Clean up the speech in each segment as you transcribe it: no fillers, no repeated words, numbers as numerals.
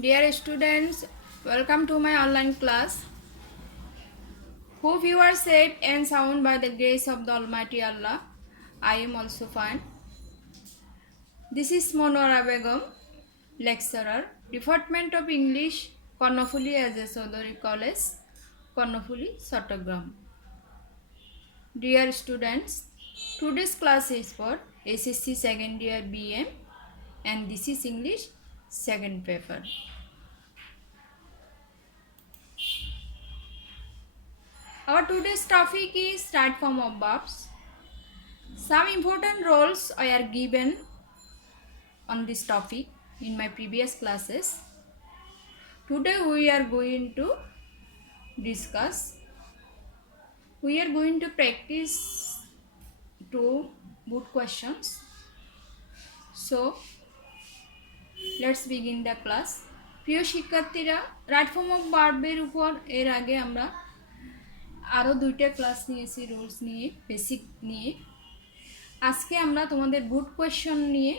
Dear students, welcome to my online class. Hope you are safe and sound by the grace of the Almighty Allah. I am also fine. This is Monora Begum, lecturer, Department of English, Konnafuli as a Sodori College, Konnafuli, Chattogram. Dear students, today's class is for SSC second year BM and this is English second paper. Our today's topic is right form of verbs. Some important roles are given on this topic in my previous classes. Today we are going to discuss. We are going to practice two good questions. So let's begin the class. প্রিয় শিক্ষার্থীরা, right form of ভার্বের উপর এর আগে আমরা আরও দুইটা class নিয়েছি রুলস নিয়ে, বেসিক নিয়ে। আজকে আমরা তোমাদের গুড কোয়েশ্চন নিয়ে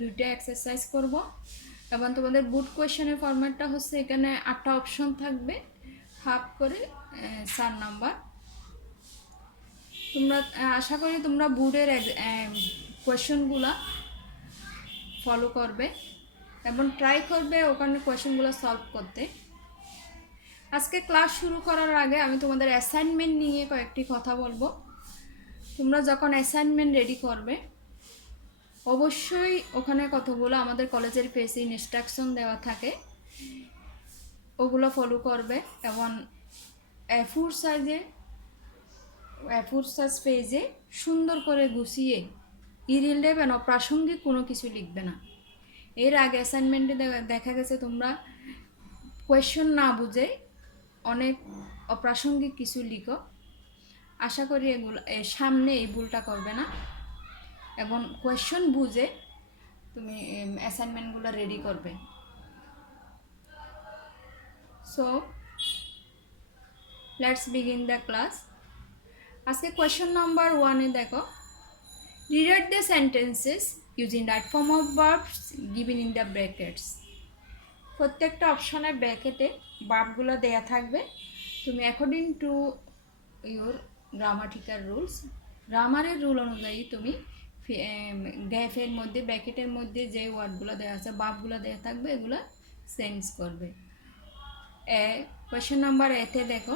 দুইটা এক্সারসাইজ করব এবং তোমাদের গুড কোয়েশ্চনের ফরম্যাটটা হচ্ছে এখানে 8টা অপশন থাকবে, হাফ করে 4 নাম্বার। তোমরা আশা করি তোমরা বুডের কোয়েশ্চনগুলো ফলো করবে এবং ট্রাই করবে ওখানে কোয়েশ্চনগুলো সলভ করতে। আজকে ক্লাস শুরু করার আগে আমি তোমাদের অ্যাসাইনমেন্ট নিয়ে কয়েকটি কথা বলবো। তোমরা যখন অ্যাসাইনমেন্ট রেডি করবে অবশ্যই ওখানে কতগুলো আমাদের কলেজের পেজে ইনস্ট্রাকশন দেওয়া থাকে, ওগুলো ফলো করবে এবং A4 সাইজ পেজে সুন্দর করে গুছিয়ে ইরিলেভেন্ট অপ্রাসঙ্গিক কোনো কিছু লিখবে না। এর আগে অ্যাসাইনমেন্টে দেখা গেছে তোমরা কোয়েশ্চন না বুঝে অনেক অপ্রাসঙ্গিক কিছু লিখো। আশা করি এগুলো সামনে এই ভুলটা করবে না এবং কোয়েশ্চন বুঝে তুমি অ্যাসাইনমেন্টগুলো রেডি করবে। So let's begin the class. আজকে কোয়েশ্চন নাম্বার 1-এ দেখো, rewrite the sentences using right form of verbs given in the brackets. প্রত্যেকটা অপশনের ব্র্যাকেটে ভার্বগুলো দেয়া থাকবে। তুমি according to your grammatical rules, গ্রামারের রুল অনুযায়ী তুমি গ্যাপের মধ্যে ব্র্যাকেটের মধ্যে যে ওয়ার্ডগুলো দেওয়া আছে ভার্বগুলো দেওয়া থাকবে এগুলো চেঞ্জ করবে। কোয়েশ্চন নাম্বার এতে দেখো,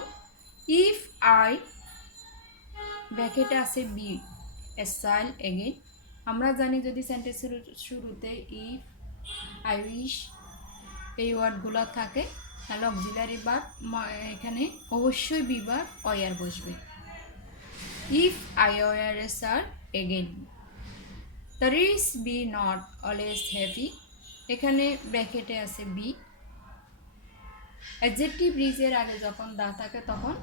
ইফ আই ব্র্যাকেটে আছে বি এ চাইল্ড এগেইন। আমরা জানি যদি সেন্টেন্সের শুরুতে ইফ, আই উইশ এই ওয়ার্ডগুলো থাকে তাহলে অক্সিলারি ভার্ব এখানে অবশ্যই বি ভার্ব ওয়ার বসবে। If I were a sir again, the rich be not always happy, এখানে ব্র্যাকেটে আছে বি। অ্যাডজেক্টিভ রিজের আগে যখন দা থাকে তখন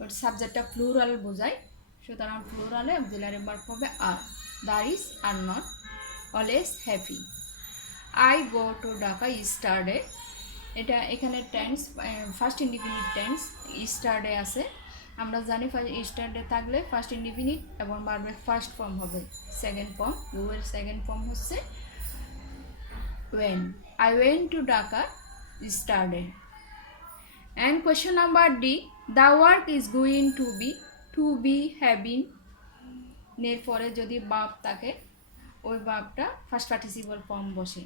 ওর সাবজেক্টটা প্লুরাল বোঝায়, সুতরাং প্লুরালে অক্সিলারি ভার্ব হবে are. The rich are not always happy. I go to Dhaka yesterday, এটা এখানে tense first indefinite tense yesterday আছে। আমরা জানি ইস্টারডে থাকলে ফার্স্ট ইনডিফিনিট এবং ভার্বের ফার্স্ট ফর্ম হবে সেকেন্ড ফর্ম। ইউয়ের সেকেন্ড ফর্ম হচ্ছে went. I went to Dhaka yesterday. And question number D, the work is going to be having এর পরে যদি ভার্ব থাকে ওই ভার্বটা ফার্স্ট পার্টিসিপল ফর্ম বসে,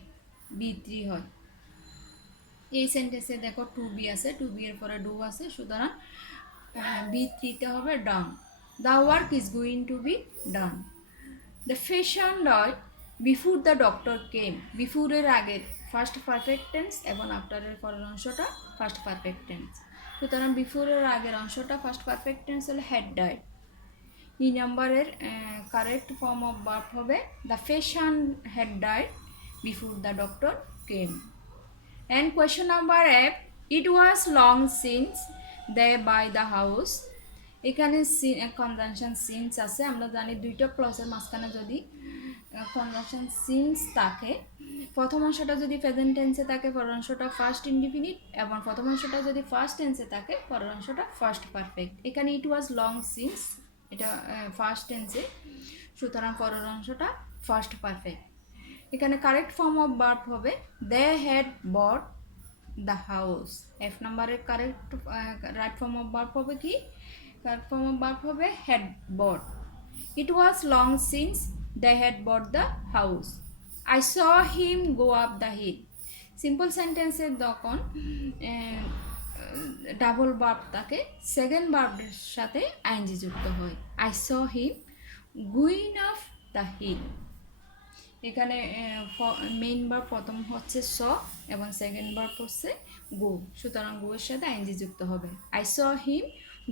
B3 হয়। এই সেন্টেন্সে দেখো টু বি আছে, টু বি এর পরে ডু আছে, সুতরাং B3-তে হবে done. The work is going to be done. The patient died before the doctor came, বিফোরের আগের ফার্স্ট পারফেক্ট টেন্স এবং আফটারের পরের অংশটা ফার্স্ট পারফেক্ট টেন্স, সুতরাং বিফোরের আগের অংশটা ফার্স্ট পারফেক্ট টেন্স হলে হ্যাড ডাইড। ই নাম্বারের কারেক্ট ফর্ম অফ ভার্ব হবে the patient had died before the doctor came. And question number F, it was long since they buy the house, এখানে conjunction since আছে। আমরা জানি দুইটা ক্লজের মাঝখানে যদি কনজাংশন সিন্স থাকে, প্রথম অংশটা যদি প্রেজেন্ট টেন্সে থাকে পরের অংশটা ফার্স্ট ইনডিফিনিট এবং প্রথম অংশটা যদি ফার্স্ট টেন্সে থাকে পরের অংশটা ফার্স্ট পারফেক্ট। এখানে ইট ওয়াজ লং সিন্স এটা ফার্স্ট টেন্সে, সুতরাং পরের অংশটা ফার্স্ট পারফেক্ট। এখানে কারেক্ট ফর্ম অফ ভার্ব হবে they had bought the house. F নাম্বারের correct right form of verb হবে কি? কারেক্ট ফর্ম অফ ভার্ব হবে had bought. It was long since they had bought the house. I saw him go up the hill. Simple সেন্টেন্সে তখন double verb থাকে, second ভার্বের সাথে ING যুক্ত হয়। I saw him going up the hill. এখানে main verb প্রথম হচ্ছে স এবং সেকেন্ড ভার্ব হচ্ছে গো, সুতরাং গো এর সাথে আইএনজি যুক্ত হবে। I saw him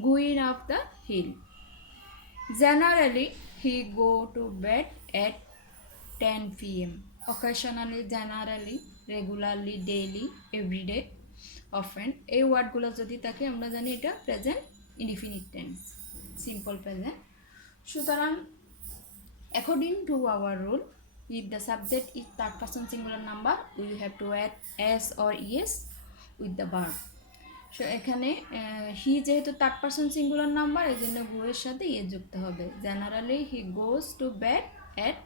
going up the hill. Generally he go to bed at 10 p.m. occasionally, generally, regularly, daily, everyday, often এই ওয়ার্ডগুলো যদি থাকে আমরা জানি এটা present indefinite tense, simple present. সুতরাং according to our rule, if the subject is third person singular number we have to add s or es with the verb. So এখানে হি যেহেতু থার্ড পারসন সিঙ্গুলার নাম্বার, এই জন্য গো এর সাথে ইয়ে যুক্ত হবে। Generally he goes to bed at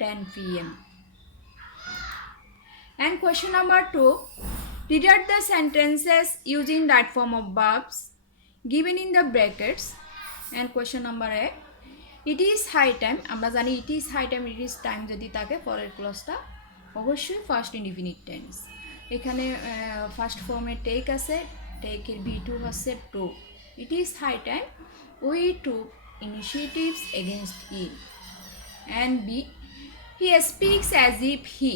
10 p.m. And question number 2, read the sentences using right form of verbs given in the brackets. And question number 8, it is high time, আমরা জানি it is high time, it is time যদি থাকে পরের ক্লজটা অবশ্যই first indefinite tense. এখানে first ফর্মে take আছে, টেকের বি টু হচ্ছে টু। It is high time we took initiatives against it. And B, he speaks as if he.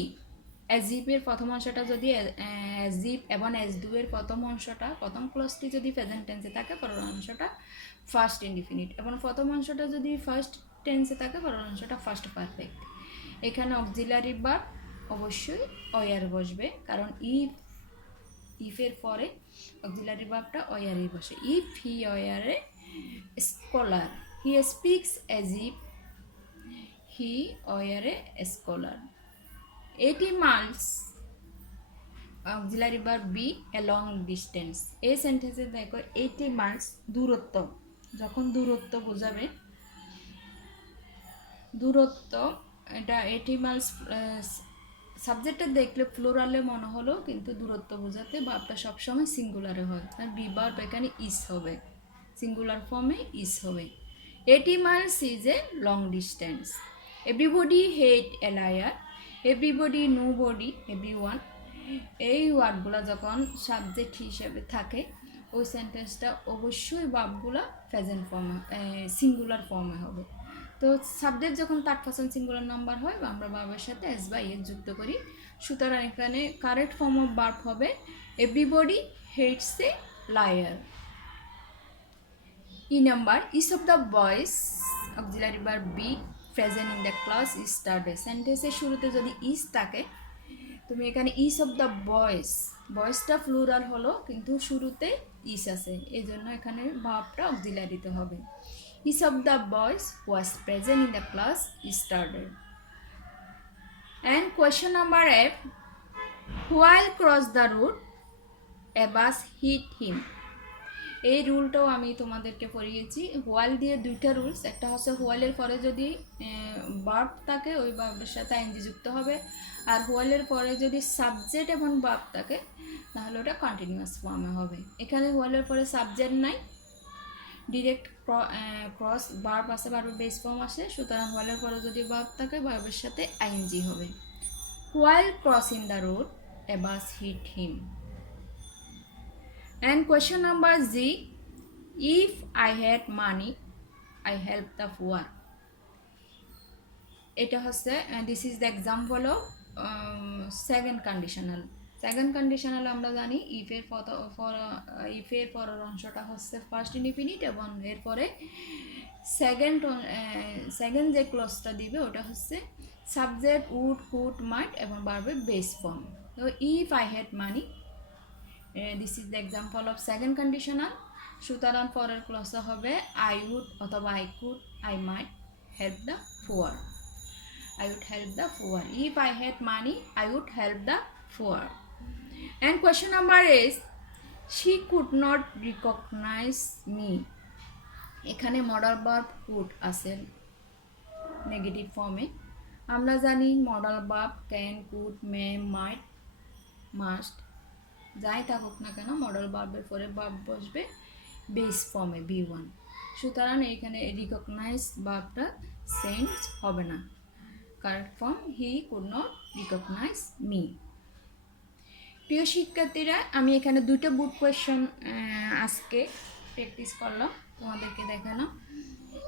As ইফের প্রথম অংশটা যদি অ্যাজ ইফ এবং অ্যাজ ডু এর প্রথম অংশটা, প্রথম ক্লজটি যদি প্রেজেন্ট টেন্সে থাকে পরের অংশটা ফার্স্ট ইনডিফিনিট, এবং প্রথম অংশটা যদি ফার্স্ট টেন্সে থাকে পরের অংশটা ফার্স্ট পারফেক্ট। এখানে অক্সিলারি ভার্ব অবশ্যই অয়ার বসবে, কারণ ইফের পরে অক্সিলারি ভার্বটা অয়ারই বসে। If he were a scholar, he speaks as if he were a scholar. 80 miles auxiliary verb be a long distance. এই সেন্টেন্সে দেখো 80 miles দূরত্ব, যখন দূরত্ব বোঝাবে, দূরত্ব এটা 80 miles সাবজেক্টটা দেখলে প্লুরালে মনে হলো, কিন্তু দূরত্ব বোঝাতে ভার্বটা সবসময় সিঙ্গুলারে হয়, আর বি ভার্ব এখানে ইজ হবে, সিঙ্গুলার ফর্মে ইজ হবে। 80 miles is a long distance. Everybody hate a liar, everybody, nobody, everyone, এই ওয়ার্ডগুলো যখন সাবজেক্ট হিসেবে থাকে ওই সেন্টেন্সটা অবশ্যই ভার্বগুলো প্রেজেন্ট ফর্মে সিঙ্গুলার ফর্মে হবে। তো সাবজেক্ট যখন থার্ড পারসন সিঙ্গুলার নাম্বার হয় বা আমরা ভার্বের সাথে এস বা ইয়ে যুক্ত করি, সুতরাং এখানে কারেক্ট ফর্ম অফ ভার্ব হবে everybody hates a liar. E number, each of the boys auxiliary verb be present in the class yesterday. সেন্টেন্সের শুরুতে যদি ইজ থাকে, তুমি এখানে ইচ অফ দ্য বয়েজ, বয়েজটা প্লুরাল হলো কিন্তু শুরুতে ইস আছে, এই জন্য এখানে ভার্বটা অক্সিলারিতে হবে। Each of the boys was present in the class started. And question number 8, while cross the road, a bus hit him. এই রুলটাও আমি তোমাদেরকে পড়িয়েছি। হোয়াইল দিয়ে দুইটা রুলস, একটা হচ্ছে হোয়াইলের পরে যদি ভার্ব থাকে ওই ভার্বের সাথে আইএনজি যুক্ত হবে, আর হোয়াইলের পরে যদি সাবজেক্ট এবং ভার্ব থাকে তাহলে ওটা কন্টিনিউয়াস ফর্মে হবে। এখানে হোয়াইলের পরে সাবজেক্ট নাই, ডিরেক্ট ক্রস ভার্ব আছে, ভার্বের বেস ফর্ম আসে, সুতরাং হোয়াইলের পরে যদি ভার্ব থাকে ভার্বের সাথে আইএনজি হবে। While crossing the road a bus hit him. And question number Z, if I had money I help the poor. এটা হচ্ছে this is the example of second conditional. Second conditional আমরা জানি ইফের পরের অংশটা হচ্ছে ফার্স্ট ইনডিফিনিট, এবং এরপরে second যে ক্লজটা দিবে ওটা হচ্ছে সাবজেক্ট উড, কুড, মাইট এবং ভার্বের বেস ফর্ম। তো if I had money, this is the example of second conditional. সুতরাং পরের ক্লজটা হবে আই উড অথবা I could, I might help the poor. I would help the poor. If I had money, I would help the poor. And question number is, she could not recognize me. এখানে modal verb could আছে negative ফর্মে, আমরা জানি modal verb can, could, may, might, must, যাই থাকুক না কেন modal ভার্বের পরে ভার্ব বসবে বেস ফর্মে B1। সুতরাং এখানে রিকগনাইজ ভার্বটা সেন্স হবে না। Correct form he could not recognize me. প্রিয় শিক্ষার্থীরা, আমি এখানে দুটো বুট কোয়েশ্চন আজকে প্র্যাকটিস করলাম, তোমাদেরকে দেখালাম।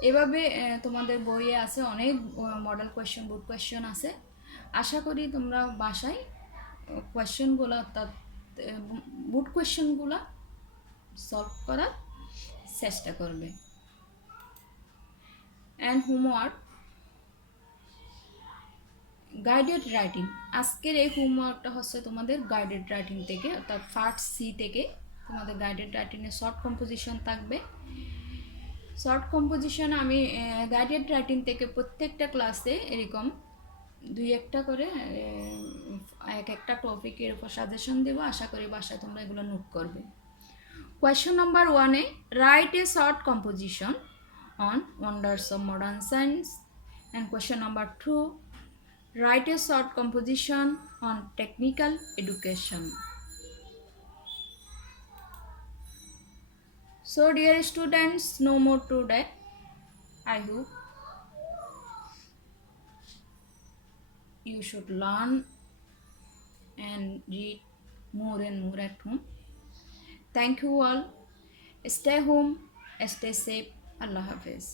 এভাবে তোমাদের বইয়ে আছে অনেক মডেল কোয়েশ্চন, বুট কোয়েশ্চন আছে। আশা করি তোমরা বাসায় কোয়েশ্চনগুলো অর্থাৎ বুট কোয়েশ্চনগুলো সলভ করার চেষ্টা করবে। And homework, guided writing. আজকের এই হোমওয়ার্কটা হচ্ছে তোমাদের গাইডেড রাইটিং থেকে, অর্থাৎ পার্ট সি থেকে তোমাদের গাইডেড রাইটিংয়ে শর্ট কম্পোজিশন থাকবে। শর্ট কম্পোজিশন আমি গাইডেড রাইটিং থেকে প্রত্যেকটা ক্লাসে এরকম 2-1টা করে এক একটা টপিকের উপর সাজেশন দেবো। আশা করি বাসায় তোমরা এগুলো নোট করবে। কোয়েশ্চন নাম্বার 1-এ write a short composition on wonders of modern science. And question number 2, write a short composition on technical education. So dear students, no more today. I hope you should learn and read more and more at home. Thank you all. Stay home, stay safe. Allah Hafiz.